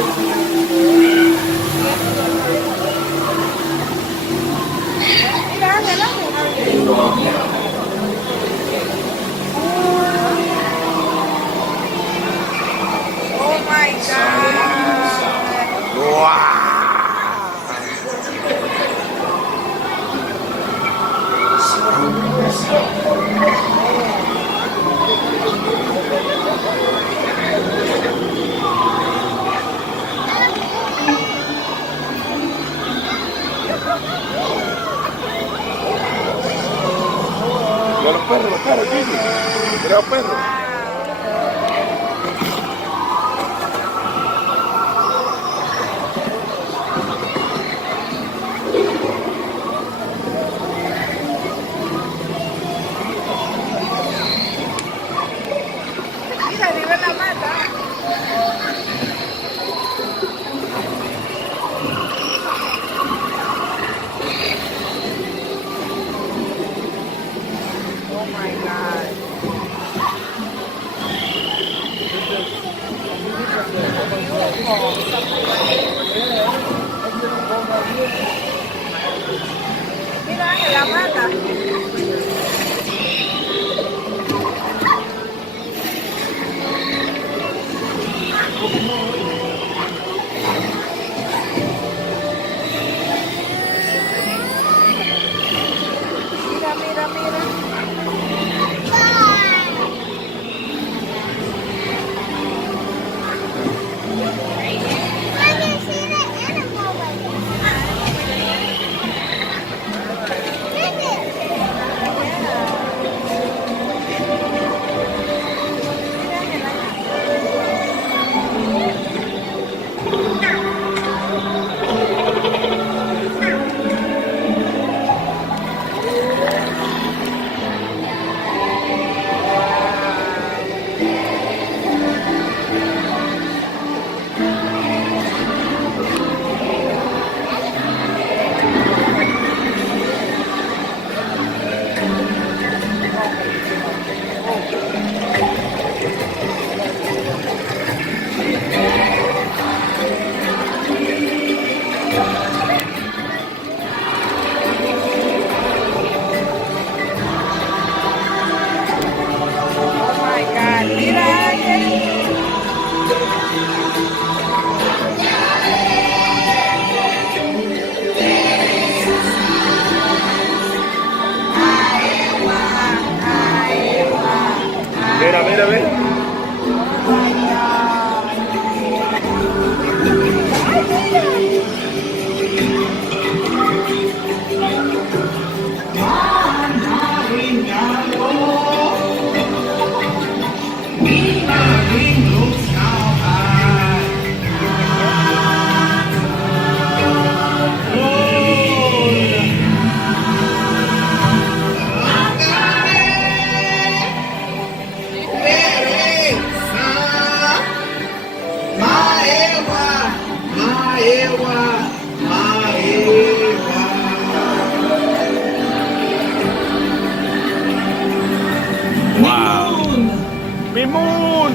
Oh my God! Wow! Los perros, Gigi. Mira los perros. Mira, arriba en la mata. Oh my God. Mira, en la mata. Mira, mira, mira. Mira, mira, mira. Mi moon!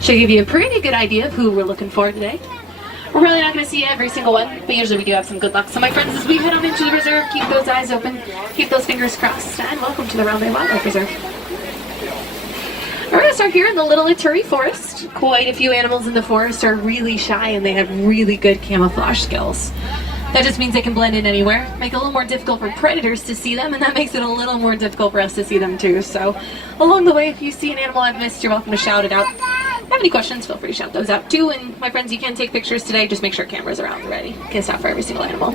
Should give you a pretty good idea of who we're looking for today. We're really not going to see every single one, but usually we do have some good luck. So my friends, as we head on into the reserve, keep those eyes open, keep those fingers crossed, and welcome to the Round Bay Wildlife Reserve. We're going to start here in the Little Ituri Forest. Quite a few animals in the forest are really shy and they have really good camouflage skills. That just means they can blend in anywhere, make it a little more difficult for predators to see them, and that makes it a little more difficult for us to see them too. So along the way, if you see an animal I've missed, you're welcome to shout it out. If you have any questions, feel free to shout those out too. And my friends, you can take pictures today. Just make sure cameras are out and ready. Can't stop for every single animal.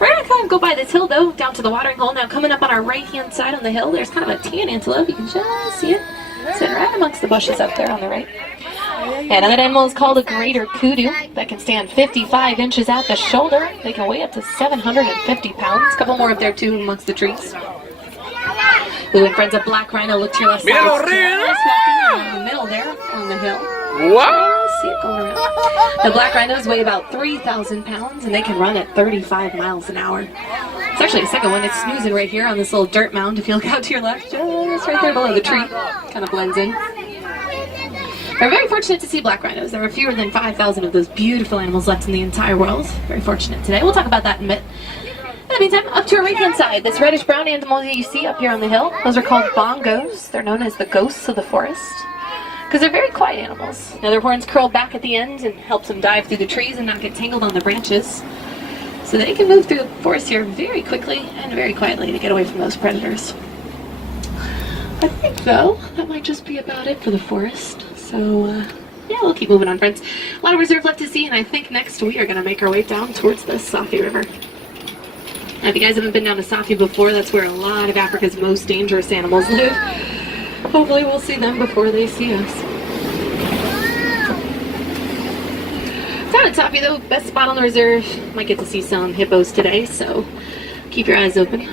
We're gonna kind of go by this hill though, down to the watering hole. Now coming up on our right hand side on the hill, there's kind of a tan antelope. You can just see it sitting right amongst the bushes up there on the right. And that animal is called a greater kudu that can stand 55 inches at the shoulder. They can weigh up to 750 pounds. A couple more up there too amongst the trees. Ooh, and friends, a black rhino. Look to your left side. It's walking in the middle there on the hill. Wow! See it going around. The black rhinos weigh about 3,000 pounds and they can run at 35 miles an hour. It's actually a second one. It's snoozing right here on this little dirt mound. If you look out to your left, just right there below the tree. Kind of blends in. We're very fortunate to see black rhinos. There are fewer than 5,000 of those beautiful animals left in the entire world. Very fortunate today. We'll talk about that in a bit. In the meantime, up to our right-hand side, this reddish-brown animal that you see up here on the hill, those are called bongos. They're known as the ghosts of the forest because they're very quiet animals. Now, their horns curl back at the end and helps them dive through the trees and not get tangled on the branches. So they can move through the forest here very quickly and very quietly to get away from those predators. I think, though, that might just be about it for the forest. So, yeah, we'll keep moving on, friends. A lot of reserve left to see, and I think next we are going to make our way down towards the Safi River. Now, if you guys haven't been down to Safi before, that's where a lot of Africa's most dangerous animals live. Hopefully we'll see them before they see us. Down at Safi, though, best spot on the reserve. Might get to see some hippos today, so keep your eyes open.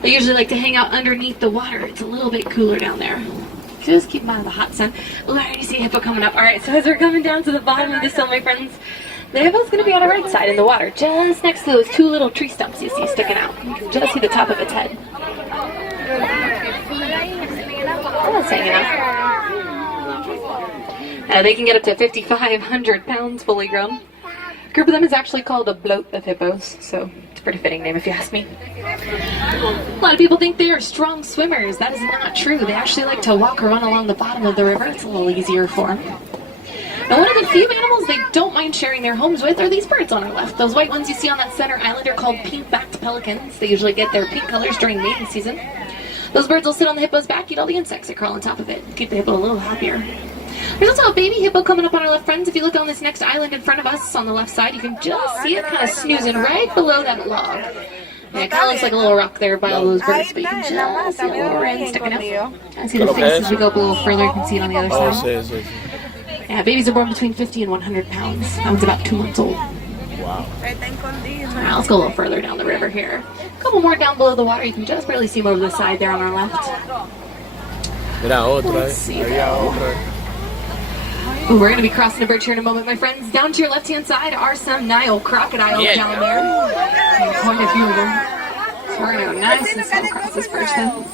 They usually like to hang out underneath the water. It's a little bit cooler down there. Just keep them out of the hot sun. Oh, I already see a hippo coming up. Alright, so as we're coming down to the bottom of this hill, my friends, the hippo's going to be on our right side in the water, just next to those two little tree stumps you see sticking out. You can just see the top of its head. Oh, that's hanging out. They can get up to 5,500 pounds fully grown. A group of them is actually called a bloat of hippos, so it's a pretty fitting name if you ask me. A lot of people think they are strong swimmers. That is not true. They actually like to walk or run along the bottom of the river. It's a little easier for them. Now, one of the few animals they don't mind sharing their homes with are these birds on our left. Those white ones you see on that center island are called pink-backed pelicans. They usually get their pink colors during mating season. Those birds will sit on the hippo's back, eat all the insects that crawl on top of it, keep the hippo a little happier. There's also a baby hippo coming up on our left, friends. If you look on this next island in front of us on the left side, you can just see it kind of snoozing right below that log. Yeah, it kind of looks like a little rock there by all those birds, but you can just see a little end sticking out. I see the face as we go up a little further. You can see it on the other side. Yeah, babies are born between 50 and 100 pounds. That one's about 2 months old. Wow. Alright, let's go a little further down the river here. A couple more down below the water. You can just barely see them over the side there on our left. Let's see. Ooh, we're going to be crossing a bridge here in a moment, my friends. Down to your left-hand side are some Nile crocodiles down there. And quite a few of them. So we're going to go nice and slow across this bridge then.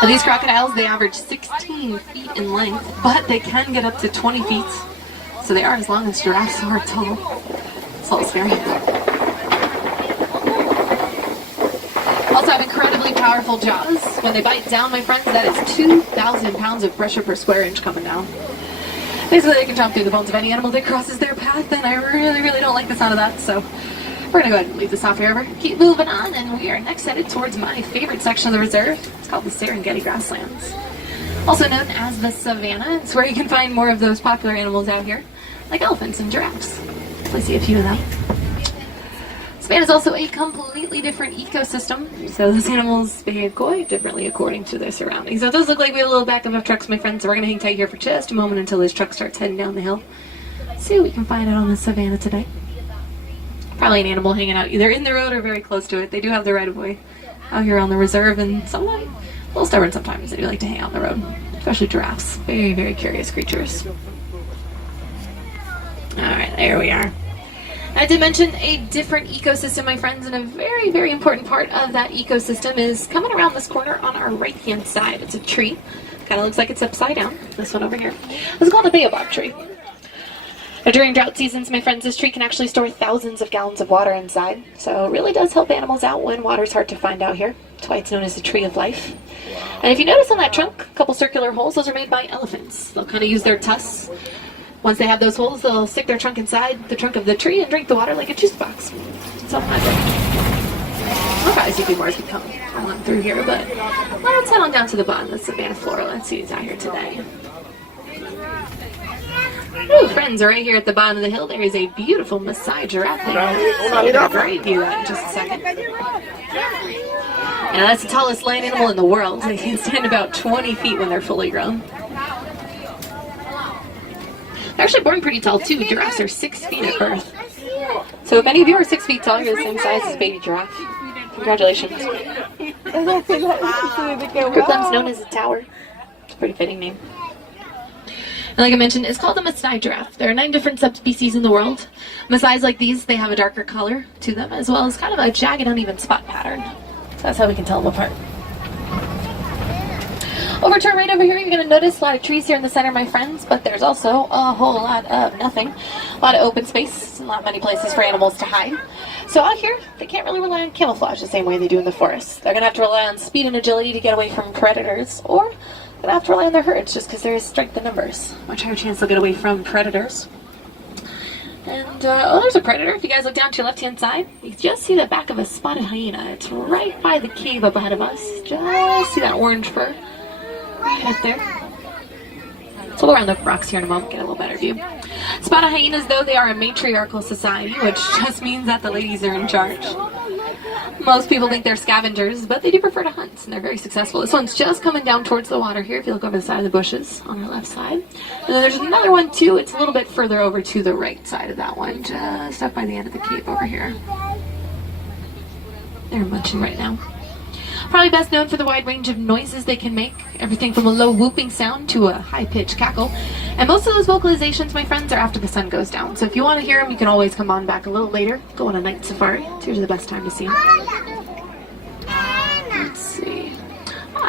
Now, these crocodiles, they average 16 feet in length, but they can get up to 20 feet. So they are as long as giraffes are tall. It's all scary. Also have incredibly powerful jaws. When they bite down, my friends, that is 2,000 pounds of pressure per square inch coming down. Basically, they can chomp through the bones of any animal that crosses their path, and I really don't like the sound of that, so we're going to go ahead and leave the Safi River, keep moving on, and we are next headed towards my favorite section of the reserve. It's called the Serengeti grasslands. Also known as the savannah. It's where you can find more of those popular animals out here, like elephants and giraffes. Let's see a few of them. Savannah is also a completely different ecosystem, so those animals behave quite differently according to their surroundings. So it does look like we have a little backup of trucks, my friends, so we're going to hang tight here for just a moment until this truck starts heading down the hill. See what we can find out on the savannah today. Probably an animal hanging out either in the road or very close to it. They do have the right-of-way out here on the reserve, and some of them, a little stubborn sometimes, they do like to hang out on the road, especially giraffes. Very, very curious creatures. Alright, there we are. I did mention a different ecosystem, my friends, and a very, very important part of that ecosystem is coming around this corner on our right-hand side. It's a tree. Kind of looks like it's upside down. This one over here. It's called a baobab tree. Now, during drought seasons, my friends, this tree can actually store thousands of gallons of water inside. So it really does help animals out when water's hard to find out here. That's why it's known as the tree of life. And if you notice on that trunk, a couple circular holes, those are made by elephants. They'll kind of use their tusks Once they have those holes, they'll stick their trunk inside the trunk of the tree and drink the water like a juice box. So magic. I'll probably see a few more as we come on through here, but let's head on down to the bottom of the savannah flora. Let's see who's out here today. Ooh, friends, right here at the bottom of the hill, there is a beautiful Maasai giraffe. I'll get a great view of that in just a second. Now, that's the tallest land animal in the world. They can stand about 20 feet when they're fully grown. They're actually born pretty tall, too. Giraffes are 6 feet at birth. So if any of you are 6 feet tall, you're the same size as baby giraffe. Congratulations. Group them's known as a tower. It's a pretty fitting name. And like I mentioned, it's called the Maasai giraffe. There are 9 different subspecies in the world. Maasais like these, they have a darker color to them, as well as kind of a jagged, uneven spot pattern. So that's how we can tell them apart. Over to our right over here, you're going to notice a lot of trees here in the center, my friends, but there's also a whole lot of nothing. A lot of open space, not many places for animals to hide. So out here, they can't really rely on camouflage the same way they do in the forest. They're going to have to rely on speed and agility to get away from predators, or they're going to have to rely on their herds just because there is strength in numbers. Much higher chance they'll get away from predators. And, oh, there's a predator. If you guys look down to your left-hand side, you just see the back of a spotted hyena. It's right by the cave up ahead of us. Just see that orange fur right up there. So we'll go around the rocks here in a moment, get a little better view. Spotted hyenas, though, they are a matriarchal society, which just means that the ladies are in charge. Most people think they're scavengers, but they do prefer to hunt, and they're very successful. This one's just coming down towards the water here, if you look over the side of the bushes on our left side. And then there's another one, too. It's a little bit further over to the right side of that one, just up by the end of the cave over here. They're munching right now. Probably best known for the wide range of noises they can make, everything from a low whooping sound to a high-pitched cackle. And most of those vocalizations, my friends, are after the sun goes down. So if you want to hear them, you can always come on back a little later, go on a night safari. It's usually the best time to see them. Let's see.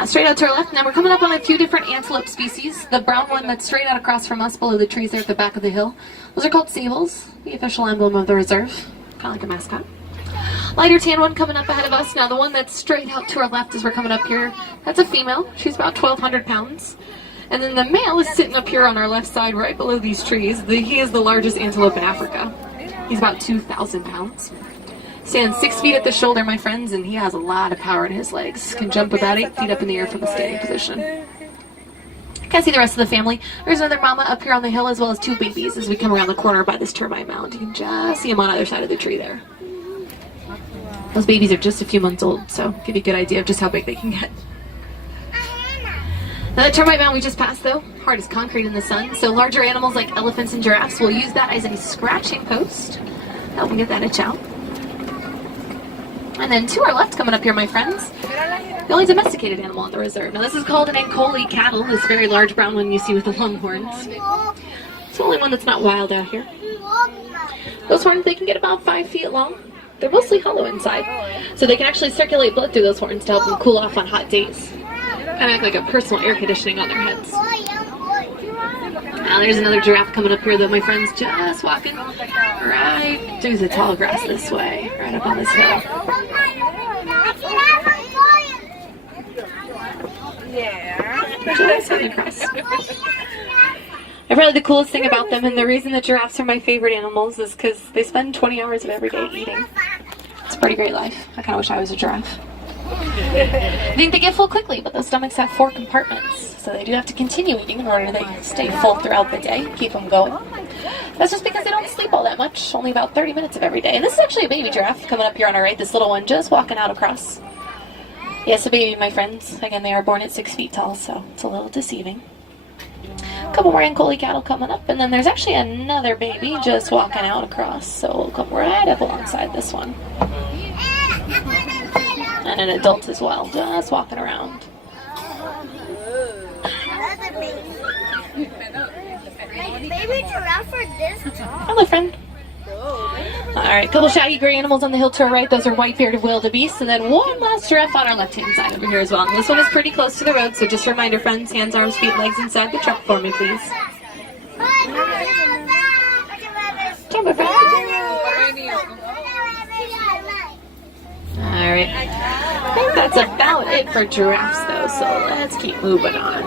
Straight out to our left, now we're coming up on a few different antelope species. The brown one that's straight out across from us below the trees there at the back of the hill. Those are called sables, the official emblem of the reserve, kind of like a mascot. Lighter tan one coming up ahead of us. Now the one that's straight out to our left as we're coming up here, that's a female. She's about 1,200 pounds. And then the male is sitting up here on our left side right below these trees. He is the largest antelope in Africa. He's about 2,000 pounds. Stands 6 feet at the shoulder, my friends, and he has a lot of power in his legs. Can jump about 8 feet up in the air from a standing position. You can see the rest of the family. There's another mama up here on the hill as well as 2 babies as we come around the corner by this termite mound. You can just see them on either side of the tree there. Those babies are just a few months old, so give you a good idea of just how big they can get. Now the termite mound we just passed, though, hard as concrete in the sun, so larger animals like elephants and giraffes will use that as a scratching post. Help me get that itch out. And then to our left, coming up here, my friends, the only domesticated animal on the reserve. Now this is called an Ankole cattle, this very large brown one you see with the long horns. It's the only one that's not wild out here. Those horns, they can get about 5 feet long. They're mostly hollow inside, so they can actually circulate blood through those horns to help them cool off on hot days. Kind of act like a personal air conditioning on their heads. Now there's another giraffe coming up here though, my friends, just walking right through the tall grass this way, right up on this hill. Just heading across. And probably the coolest thing about them, and the reason that giraffes are my favorite animals, is because they spend 20 hours of every day eating. It's a pretty great life. I kind of wish I was a giraffe. I think they get full quickly, but those stomachs have 4 compartments, so they do have to continue eating in order to stay full throughout the day, keep them going. That's just because they don't sleep all that much, only about 30 minutes of every day. And this is actually a baby giraffe coming up here on our right, this little one just walking out across. Yes, a baby, my friends. Again, they are born at 6 feet tall, so it's a little deceiving. A couple more Ankole cattle coming up, and then there's actually another baby just walking out across, so we'll come right up alongside this one. And an adult as well, just walking around. Baby giraffe for this job. Hello, friend. Alright, a couple shaggy gray animals on the hill to our right. Those are white-bearded wildebeest. And then one last giraffe on our left-hand side over here as well. And this one is pretty close to the road, so just a reminder, friends, hands, arms, feet, legs inside the truck for me, please. Jump, friend. Alright. I think that's about it for giraffes, though, so let's keep moving on.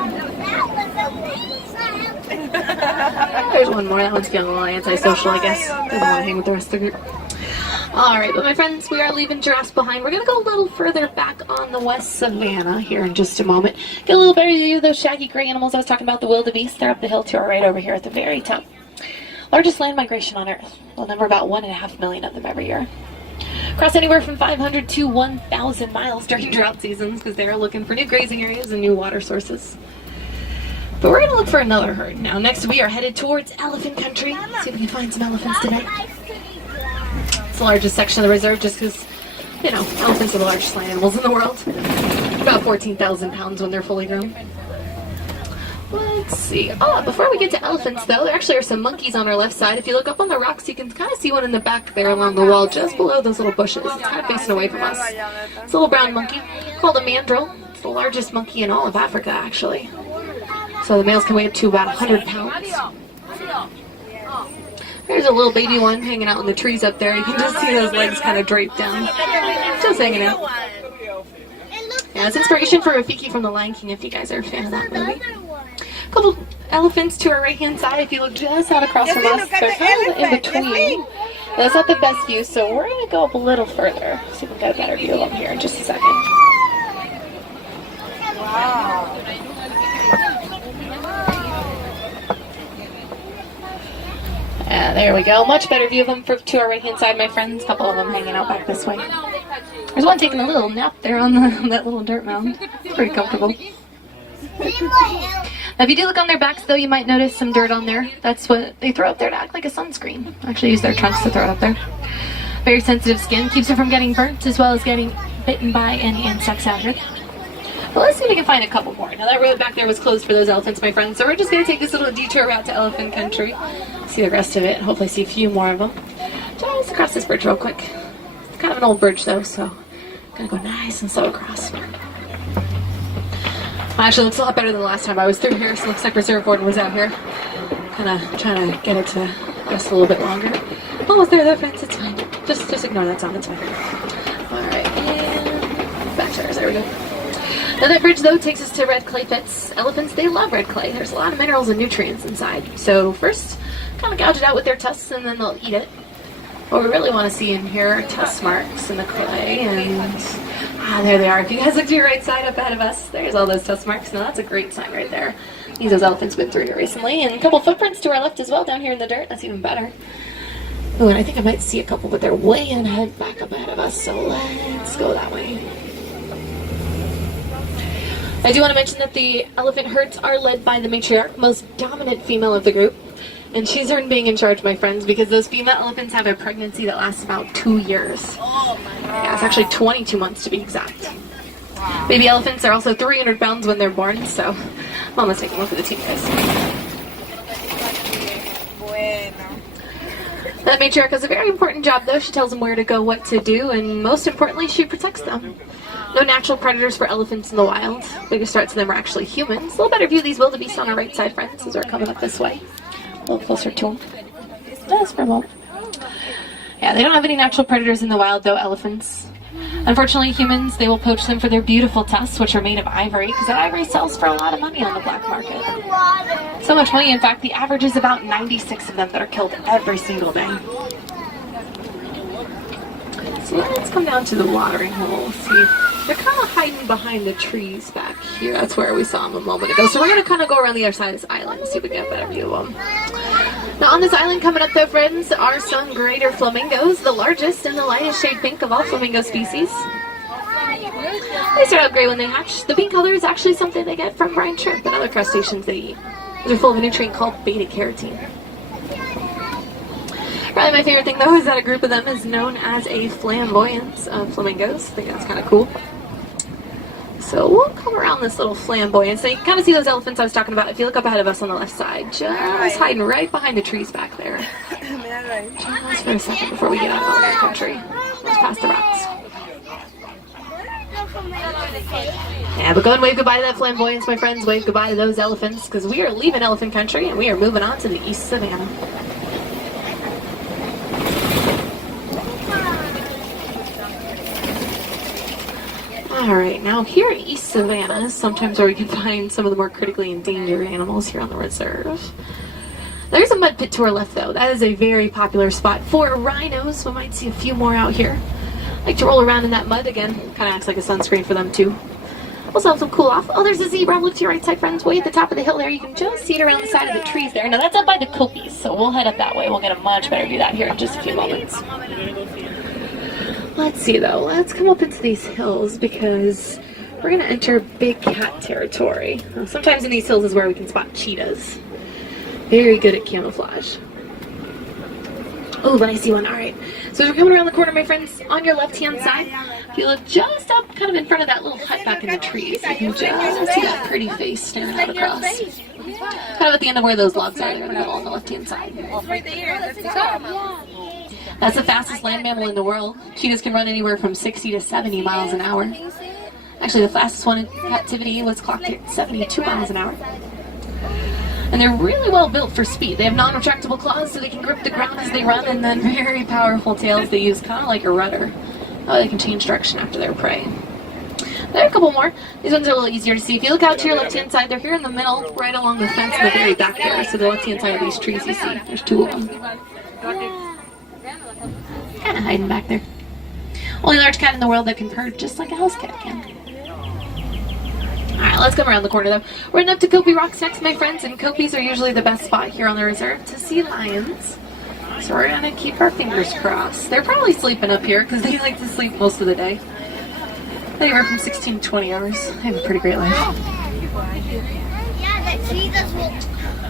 There's one more. That one's feeling a little antisocial, I guess. Doesn't want to hang with the rest of the group. Alright, but my friends, we are leaving giraffes behind. We're going to go a little further back on the West Savannah here in just a moment. Get a little better view of those shaggy gray animals I was talking about, the wildebeest. They're up the hill to our right over here at the very top. Largest land migration on Earth. We'll number about 1.5 million of them every year. Cross anywhere from 500 to 1,000 miles during drought seasons because they're looking for new grazing areas and new water sources. But we're going to look for another herd. Now, next we are headed towards elephant country. Let's see if we can find some elephants today. It's the largest section of the reserve just because, you know, elephants are the largest land animals in the world. About 14,000 pounds when they're fully grown. Let's see. Oh, before we get to elephants, though, there actually are some monkeys on our left side. If you look up on the rocks, you can kind of see one in the back there along the wall, just below those little bushes. It's kind of facing away from us. It's a little brown monkey called a mandrill. It's the largest monkey in all of Africa, actually. So the males can weigh up to about 100 pounds. There's a little baby one hanging out in the trees up there. You can just see those legs kind of draped down. Just hanging out. Yeah, it's inspiration for Rafiki from The Lion King, if you guys are a fan of that movie. A couple elephants to our right-hand side. If you look just out across from us, they're kind of in between. That's not the best view, so we're going to go up a little further. See if we can get a better view of them here in just a second. Wow. Yeah, there we go. Much better view of them to our right-hand side, my friends. A couple of them hanging out back this way. There's one taking a little nap there on that little dirt mound. It's pretty comfortable. Now, if you do look on their backs, though, you might notice some dirt on there. That's what they throw up there to act like a sunscreen. Actually use their trunks to throw it up there. Very sensitive skin. Keeps them from getting burnt as well as getting bitten by any insects out here. But let's see if we can find a couple more. Now, that road back there was closed for those elephants, my friends. So we're just going to take this little detour route to elephant country. See the rest of it. Hopefully see a few more of them. Just across this bridge real quick. It's kind of an old bridge, though, so I'm going to go nice and slow across. Actually, it looks a lot better than the last time I was through here, so it looks like Reserve Warden was out here. Kind of trying to get it to rest a little bit longer. Almost there though, friends, it's fine. Just ignore that sound, it's fine. Alright, and back to ours, there we go. Now that bridge though takes us to red clay pits. Elephants, they love red clay. There's a lot of minerals and nutrients inside. So first, kind of gouge it out with their tusks and then they'll eat it. What we really want to see in here are tusk marks in the clay, and there they are. If you guys look to your right side up ahead of us, there's all those tusk marks. Now that's a great sign right there. Those elephants went through here recently, and a couple footprints to our left as well down here in the dirt. That's even better. Oh, and I think I might see a couple, but they're way ahead, back up ahead of us, so let's go that way. I do want to mention that the elephant herds are led by the matriarch, most dominant female of the group. And she's earned being in charge, my friends, because those female elephants have a pregnancy that lasts about 2 years. Yeah, it's actually 22 months to be exact. Baby elephants are also 300 pounds when they're born, so Mama's taking one for the team, guys. That matriarch has a very important job, though. She tells them where to go, what to do, and most importantly, she protects them. No natural predators for elephants in the wild. Biggest threats to them are actually humans. A little better view of these wildebeest on our right side, friends, as we're coming up this way. A little closer to them. Just for a moment. Yeah, they don't have any natural predators in the wild, though, elephants. Unfortunately, humans, they will poach them for their beautiful tusks, which are made of ivory, because that ivory sells for a lot of money on the black market. So much money, in fact, the average is about 96 of them that are killed every single day. So let's come down to the watering hole. See, they're kind of hiding behind the trees back here. That's where we saw them a moment ago. So we're going to kind of go around the other side of this island and see if we can get a better view of them. Now on this island coming up though, friends, are some greater flamingos, the largest and the lightest shade pink of all flamingo species. They start out gray when they hatch. The pink color is actually something they get from brine shrimp and other crustaceans they eat. They're full of a nutrient called beta-carotene. Probably my favorite thing though is that a group of them is known as a flamboyance of flamingos. I think that's kind of cool. So we'll come around this little flamboyance. So you can kind of see those elephants I was talking about. If you look up ahead of us on the left side, just hiding right behind the trees back there. Just for a second before we get out of the country. Let's pass the rocks. Yeah, but go and wave goodbye to that flamboyance, my friends. Wave goodbye to those elephants, because we are leaving elephant country and we are moving on to the East Savannah. Alright, now here in East Savannah is sometimes where we can find some of the more critically endangered animals here on the reserve. There's a mud pit tour left though. That is a very popular spot for rhinos. We might see a few more out here. Like to roll around in that mud again. Kind of acts like a sunscreen for them too. Also have some cool off. Oh, there's a zebra. Look to your right side, friends. Way at the top of the hill there. You can just see it around the side of the trees there. Now that's up by the copies, so we'll head up that way. We'll get a much better view of that here in just a few moments. Let's see though. Let's come up into these hills because we're going to enter big cat territory. Now, sometimes in these hills is where we can spot cheetahs. Very good at camouflage. Oh, but I see one. All right. So as we're coming around the corner, my friends, on your left-hand side, if you look just up kind of in front of that little hut back in the trees, you can just see that pretty face standing out across. Kind of at the end of where those logs are there in the middle on the left-hand side. That's the fastest land mammal in the world. Cheetahs can run anywhere from 60 to 70 miles an hour. Actually, the fastest one in captivity was clocked at 72 miles an hour. And they're really well built for speed. They have non-retractable claws so they can grip the ground as they run, and then very powerful tails they use kind of like a rudder. They can change direction after their prey. There are a couple more. These ones are a little easier to see. If you look out to your left-hand side, they're here in the middle, right along the fence in the very back there. So the left-hand side of these trees you see. There's two of them. Kind of hiding back there. Only large cat in the world that can purr just like a house cat can. Alright, let's come around the corner though. We're heading up to Kopi Rocks next, my friends, and Kopis are usually the best spot here on the reserve to see lions. So we're gonna keep our fingers crossed. They're probably sleeping up here because they like to sleep most of the day. Anywhere from 16 to 20 hours. They have a pretty great life.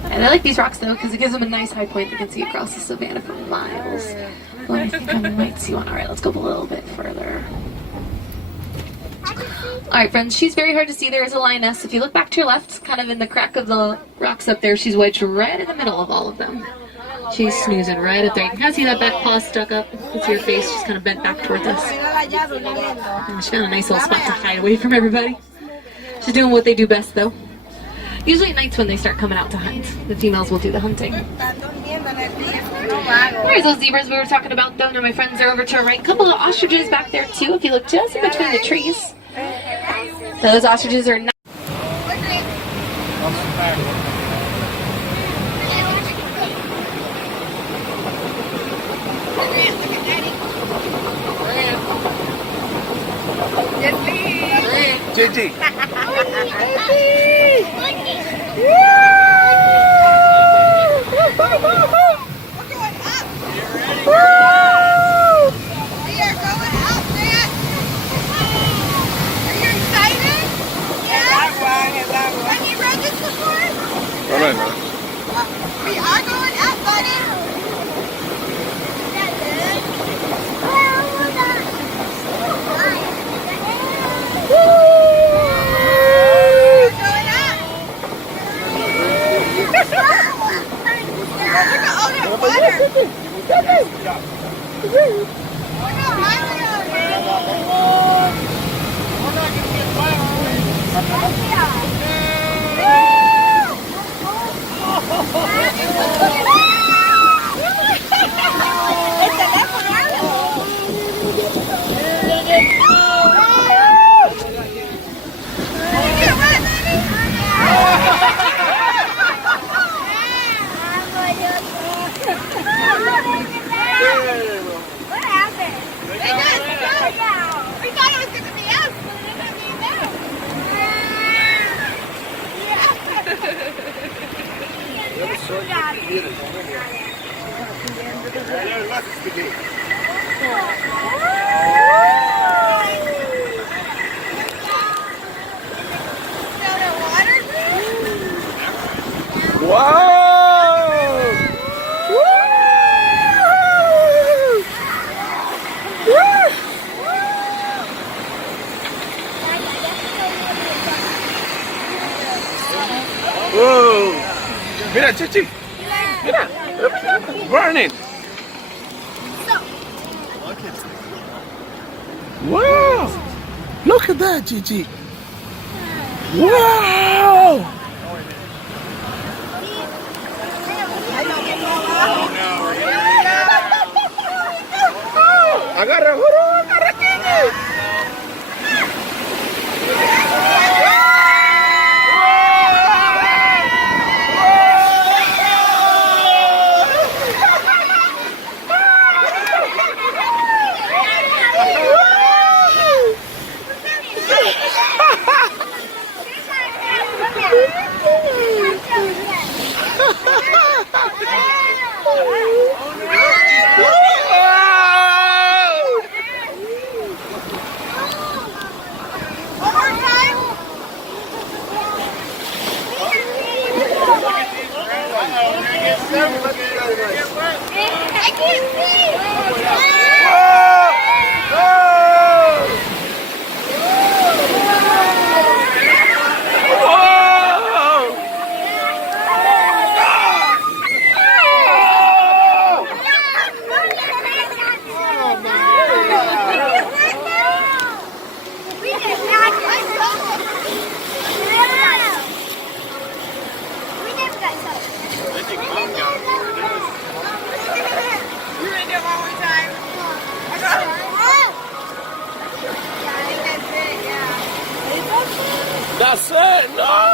And I like these rocks though because it gives them a nice high point they can see across the savannah for miles. Well, I think I might see one. Alright, let's go a little bit further. Alright friends, she's very hard to see. There is a lioness. If you look back to your left, kind of in the crack of the rocks up there, she's wedged right in the middle of all of them. She's snoozing right up there. You can kind of see that back paw stuck up. It's her face. She's kind of bent back towards us. And she found a nice little spot to hide away from everybody. She's doing what they do best though. Usually at nights when they start coming out to hunt, the females will do the hunting. There's those zebras we were talking about though. Now my friends are over to our right. A couple of ostriches back there too if you look just in between the trees. Those ostriches are not. JT. We are going up, buddy. Whoa! Mira, Chichi. Mira. Burning. Wow! Look at that, Chichi. Wow! Agarra, Guru, agarra, Kiki. I said no.